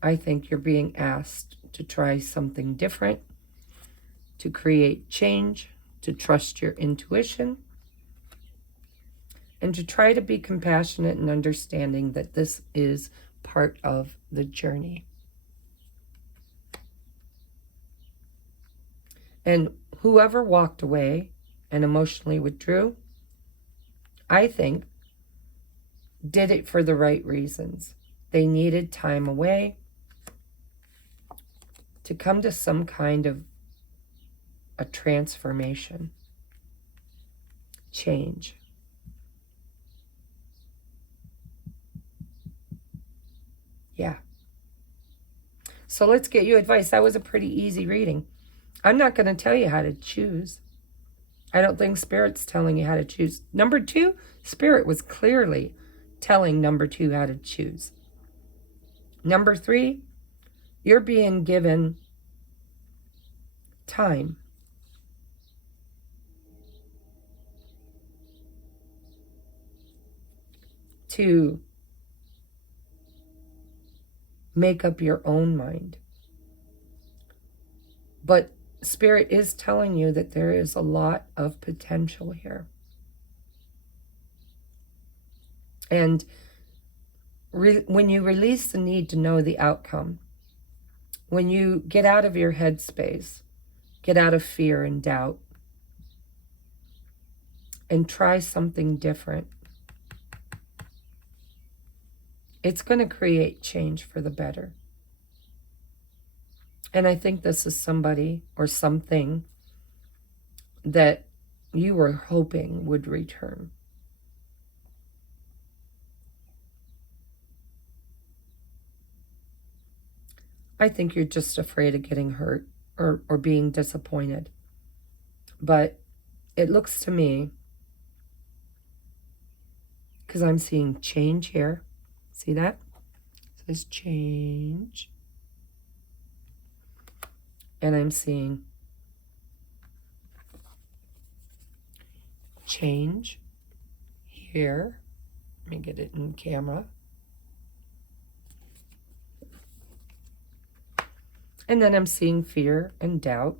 I think you're being asked to try something different, to create change, to trust your intuition, and to try to be compassionate and understanding that this is part of the journey. And whoever walked away and emotionally withdrew, I think, did it for the right reasons. They needed time away to come to some kind of a transformation, change. Yeah. So let's get you advice. That was a pretty easy reading. I'm not going to tell you how to choose. I don't think Spirit's telling you how to choose. Number 2, Spirit was clearly telling number 2 how to choose. Number 3, you're being given time. To make up your own mind. But Spirit is telling you that there is a lot of potential here. And when you release the need to know the outcome, when you get out of your headspace, get out of fear and doubt, and try something different, it's going to create change for the better. And I think this is somebody or something that you were hoping would return. I think you're just afraid of getting hurt or being disappointed. But it looks to me, because I'm seeing change here. See that? It says change. And I'm seeing change here. Let me get it in camera. And then I'm seeing fear and doubt.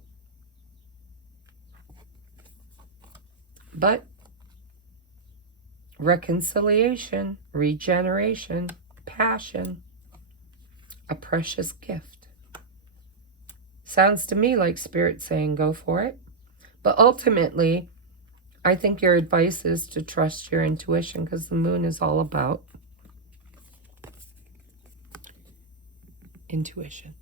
But reconciliation, regeneration, passion, a precious gift. Sounds to me like Spirit saying go for it. But ultimately, I think your advice is to trust your intuition, because the moon is all about intuition.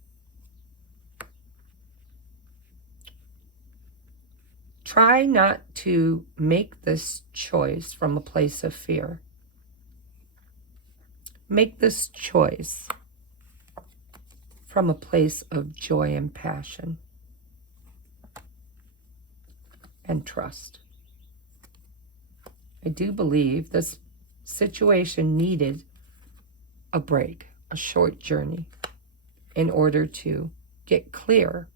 Try not to make this choice from a place of fear. Make this choice from a place of joy and passion and trust. I do believe this situation needed a break, a short journey, in order to get clear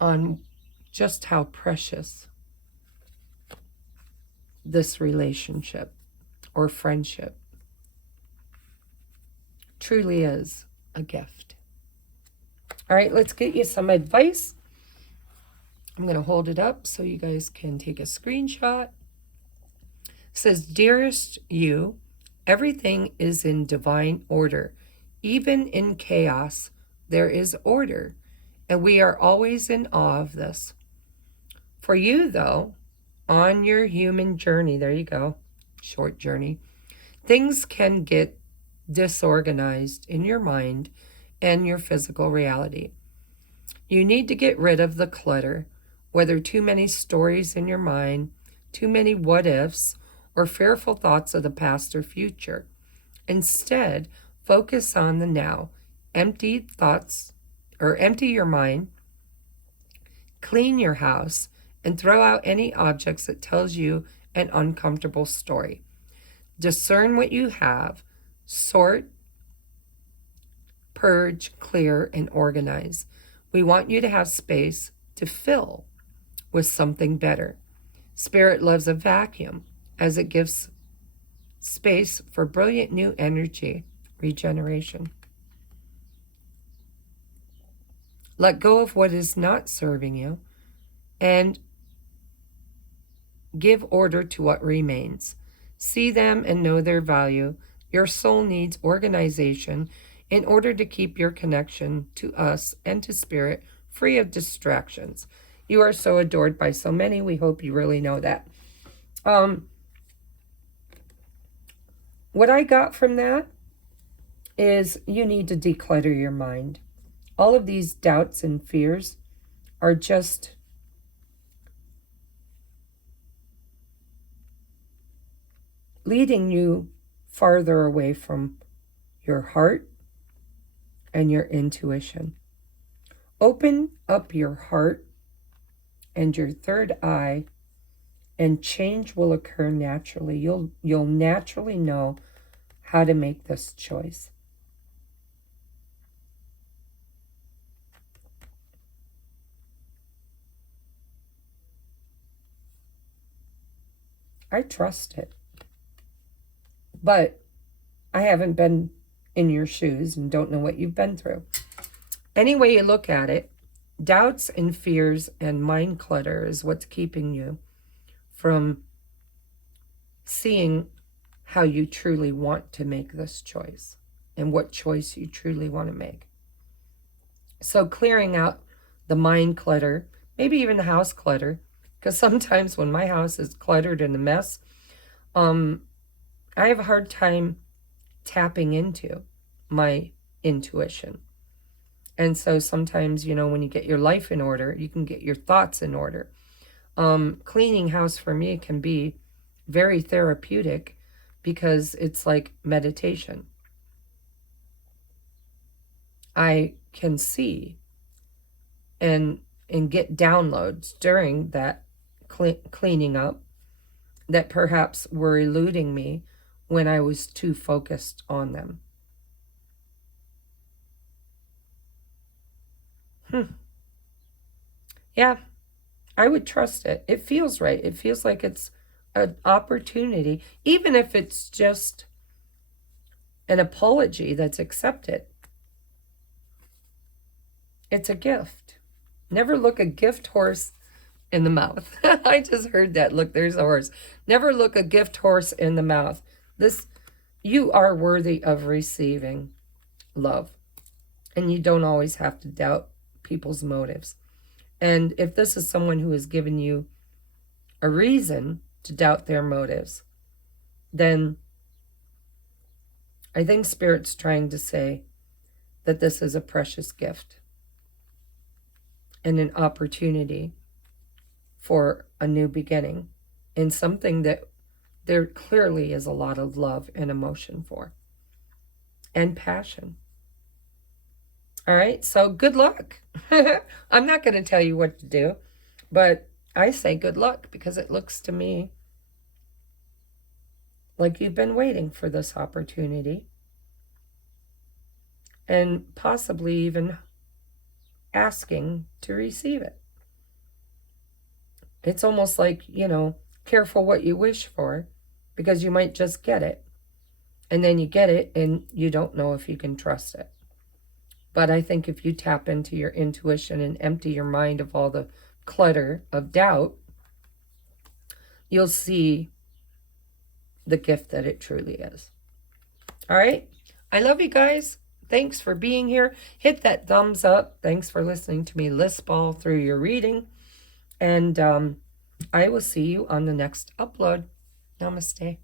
on just how precious this relationship or friendship truly is a gift. All right, let's get you some advice. I'm going to hold it up so you guys can take a screenshot. It says, dearest you, everything is in divine order. Even in chaos, there is order. And we are always in awe of this. For you, though, on your human journey, there you go, short journey, things can get disorganized in your mind and your physical reality. You need to get rid of the clutter, whether too many stories in your mind, too many what-ifs, or fearful thoughts of the past or future. Instead, focus on the now. Empty your mind, clean your house, and throw out any objects that tells you an uncomfortable story. Discern what you have, sort, purge, clear, and organize. We want you to have space to fill with something better. Spirit loves a vacuum, as it gives space for brilliant new energy, regeneration. Let go of what is not serving you and give order to what remains. See them and know their value. Your soul needs organization. in order to keep your connection to us and to spirit free of distractions. You are so adored by so many. We hope you really know that. What I got from that is you need to declutter your mind. All of these doubts and fears are just leading you farther away from your heart and your intuition. Open up your heart and your third eye, and change will occur naturally. You'll naturally know how to make this choice. I trust it. But I haven't been in your shoes and don't know what you've been through. Any way you look at it, doubts and fears and mind clutter is what's keeping you from seeing how you truly want to make this choice and what choice you truly want to make. So clearing out the mind clutter, maybe even the house clutter, because sometimes when my house is cluttered and a mess, I have a hard time tapping into my intuition. And so sometimes, when you get your life in order, you can get your thoughts in order. Cleaning house for me can be very therapeutic because it's like meditation. I can see and get downloads during that cleaning up that perhaps were eluding me when I was too focused on them. Yeah, I would trust it. It feels right. It feels like it's an opportunity, even if it's just an apology that's accepted. It's a gift. Never look a gift horse in the mouth. I just heard that. Look, there's a horse. Never look a gift horse in the mouth. You are worthy of receiving love. And you don't always have to doubt people's motives. And if this is someone who has given you a reason to doubt their motives, then I think Spirit's trying to say that this is a precious gift and an opportunity for a new beginning in something that there clearly is a lot of love and emotion for and passion. All right, so good luck. I'm not going to tell you what to do, but I say good luck because it looks to me like you've been waiting for this opportunity and possibly even asking to receive it. It's almost like, careful what you wish for, because you might just get it. And then you get it and you don't know if you can trust it. But I think if you tap into your intuition and empty your mind of all the clutter of doubt, you'll see the gift that it truly is. All right? I love you guys. Thanks for being here. Hit that thumbs up. Thanks for listening to me lisp all through your reading. And I will see you on the next upload. Namaste.